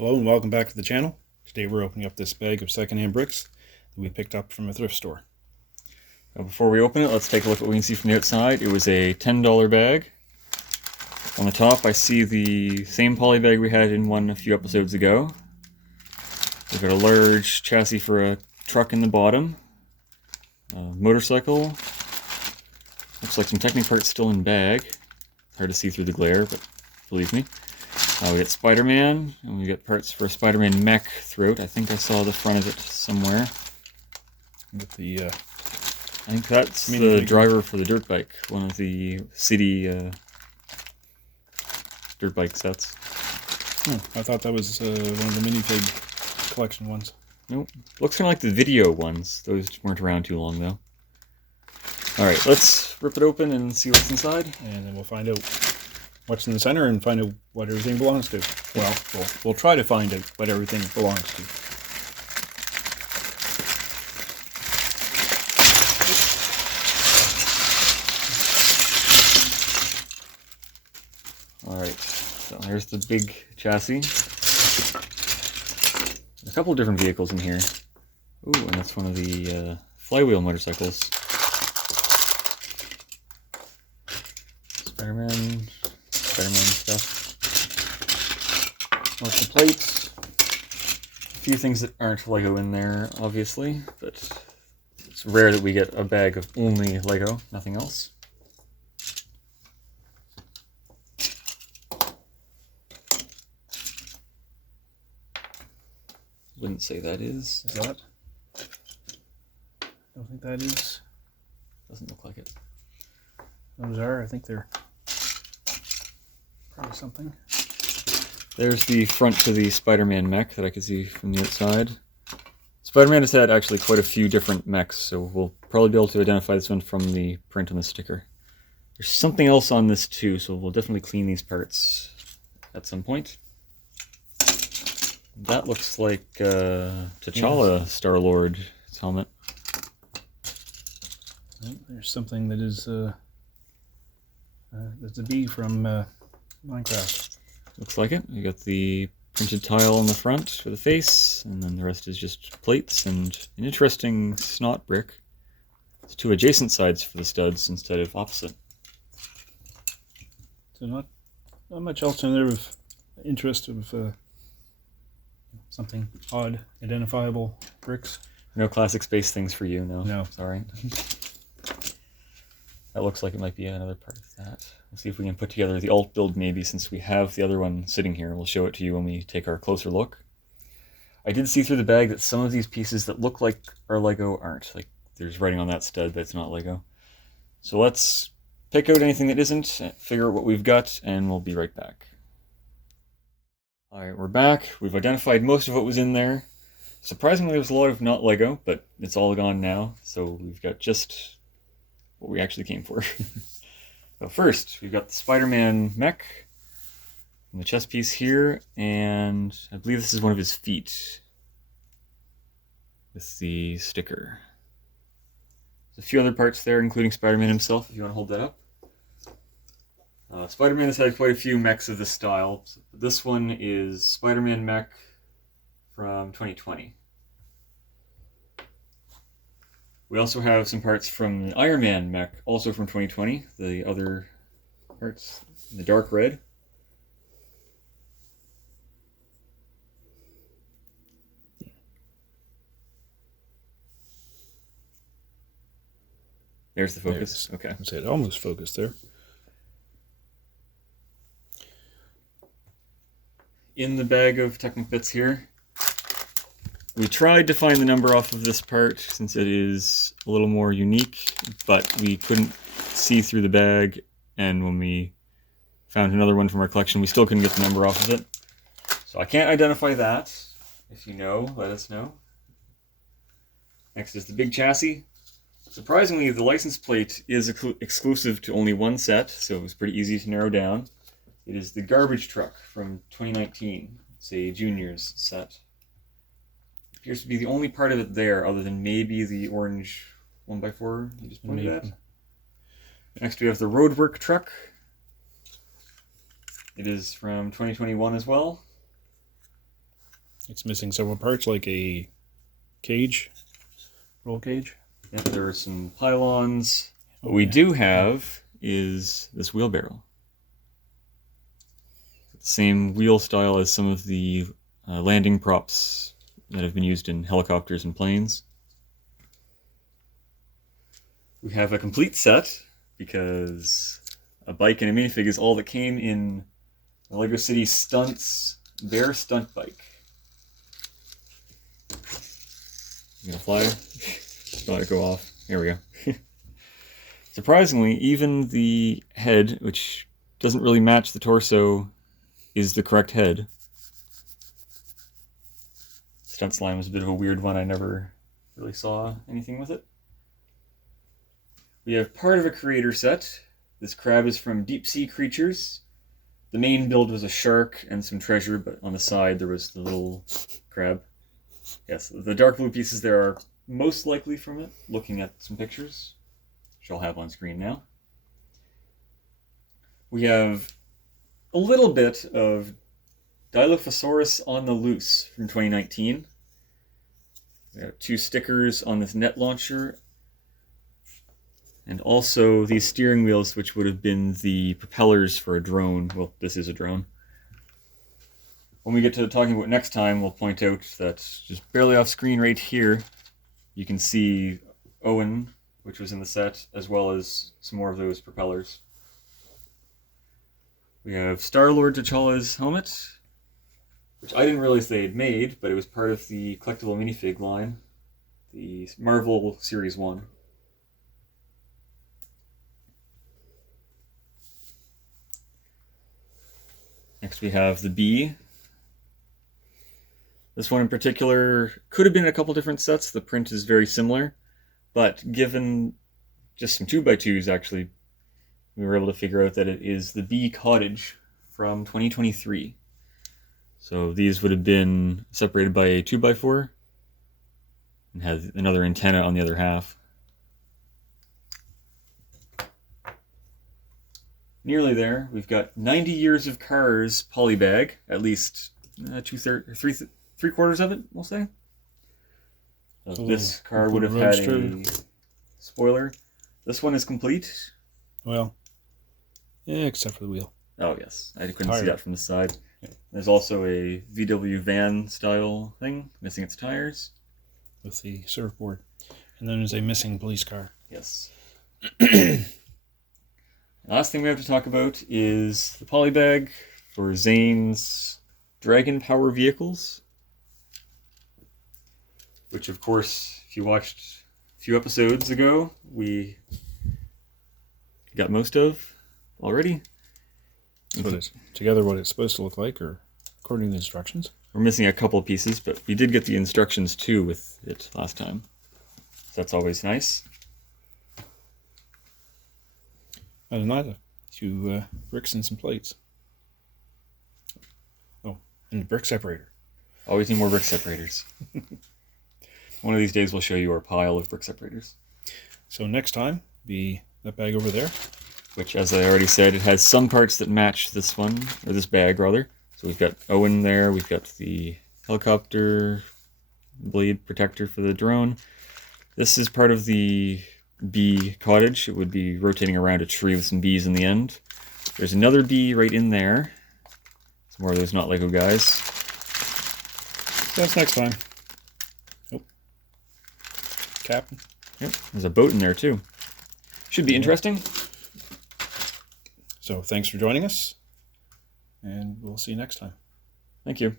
Hello and welcome back to the channel. Today we're opening up this bag of secondhand bricks that we picked up from a thrift store. Now before we open it, let's take a look at what we can see from the outside. It was a $10 bag. On the top I see the same poly bag we had in one a few episodes ago. We've got a large chassis for a truck in the bottom. A motorcycle. Looks like some Technic parts still in bag. Hard to see through the glare, but believe me. We got Spider-Man, and we got parts for a Spider-Man mech throughout. I think I saw the front of it somewhere. With the, I think that's the driver for the dirt bike, one of the city dirt bike sets. I thought that was one of the minifig collection ones. Nope. Looks kind of like the video ones. Those weren't around too long, though. Alright, let's rip it open and see what's inside. And then we'll find out what's in the center and find out what everything belongs to. Well, we'll try to find out what everything belongs to. Alright, so here's the big chassis. A couple of different vehicles in here. Ooh, and that's one of the flywheel motorcycles. Spider-Man stuff. Lots of plates. A few things that aren't Lego in there, obviously, but it's rare that we get a bag of only Lego, nothing else. Wouldn't say that is. Is that? I don't think that is. Doesn't look like it. Those are, I think they're probably something. There's the front to the Spider-Man mech that I can see from the outside. Spider-Man has had actually quite a few different mechs, so we'll probably be able to identify this one from the print on the sticker. There's something else on this too, so we'll definitely clean these parts at some point. That looks like T'Challa Star-Lord's helmet. There's something that is that's a bee from Minecraft. Looks like it. We got the printed tile on the front for the face, and then the rest is just plates and an interesting snot brick. It's two adjacent sides for the studs instead of opposite. So not much else in there of interest of something odd, identifiable bricks. No classic space things for you, no. No. Sorry. That looks like it might be another part of that. We'll see if we can put together the alt build maybe, since we have the other one sitting here. We'll show it to you when we take our closer look. I did see through the bag that some of these pieces that look like are Lego aren't. Like, there's writing on that stud, but it's not Lego. So let's pick out anything that isn't, figure out what we've got, and we'll be right back. Alright, we're back. We've identified most of what was in there. Surprisingly, there's a lot of not Lego, but it's all gone now, so we've got just what we actually came for. So first, we've got the Spider-Man mech, and the chest piece here, and I believe this is one of his feet with the sticker. There's a few other parts there, including Spider-Man himself, if you want to hold that up. Spider-Man has had quite a few mechs of this style. This one is Spider-Man mech from 2020. We also have some parts from the Iron Man mech, also from 2020. The other parts in the dark red. There's the focus. Okay. I said almost focused there. In the bag of Technic bits here, we tried to find the number off of this part since it is a little more unique, but we couldn't see through the bag, and when we found another one from our collection, we still couldn't get the number off of it. So I can't identify that. If you know, let us know. Next is the big chassis. Surprisingly, the license plate is exclusive to only one set, so it was pretty easy to narrow down. It is the garbage truck from 2019. It's a juniors set. Appears to be the only part of it there, other than maybe the orange 1x4 you just pointed at. Next we have the roadwork truck. It is from 2021 as well. It's missing several parts, like a cage, roll cage. Yep, there are some pylons. What Oh, we yeah. do have is this wheelbarrow. Same wheel style as some of the landing props that have been used in helicopters and planes. We have a complete set because a bike and a minifig is all that came in the LEGO City Stunts Bear Stunt Bike. You gonna fly? Just let it go off. Here we go. Surprisingly, even the head, which doesn't really match the torso, is the correct head. Stunt slime was a bit of a weird one. I never really saw anything with it. We have part of a creator set. This crab is from Deep Sea Creatures. The main build was a shark and some treasure, but on the side there was the little crab. Yes, the dark blue pieces there are most likely from it, looking at some pictures, which I'll have on screen now. We have a little bit of Dilophosaurus on the Loose from 2019. We have 2 stickers on this net launcher, and also these steering wheels, which would have been the propellers for a drone. Well, this is a drone. When we get to talking about next time, we'll point out that just barely off screen right here, you can see Owen, which was in the set, as well as some more of those propellers. We have Star-Lord T'Challa's helmet, which I didn't realize they had made, but it was part of the collectible minifig line, the Marvel Series 1. Next we have the bee. This one in particular could have been a couple different sets. The print is very similar, but given just some 2x2s actually, we were able to figure out that it is the bee cottage from 2023. So these would have been separated by a 2x4 and had another antenna on the other half. Nearly there. We've got 90 Years of Cars polybag, at least 3/4 of it, we'll say. So this car would have had a spoiler. This one is complete. Well, yeah, except for the wheel. Oh yes, I couldn't see that from the side. Yeah. There's also a VW van style thing, missing its tires. With the surfboard. And then there's a missing police car. Yes. Last thing we have to talk about is the polybag for Zane's Dragon Power vehicles. Which, of course, if you watched a few episodes ago, we got most of already. So it's together what it's supposed to look like, or according to the instructions. We're missing a couple pieces, but we did get the instructions too with it last time. So that's always nice. Other than that, a few bricks and some plates. Oh, and the brick separator. Always need more brick separators. One of these days we'll show you our pile of brick separators. So next time, be that bag over there. Which, as I already said, it has some parts that match this one, or this bag rather. So we've got Owen there, we've got the helicopter blade protector for the drone. This is part of the bee cottage. It would be rotating around a tree with some bees in the end. There's another bee right in there. Some more of those not Lego guys. That's next time. Oh. Captain. Yep, there's a boat in there too. Should be interesting. So thanks for joining us, and we'll see you next time. Thank you.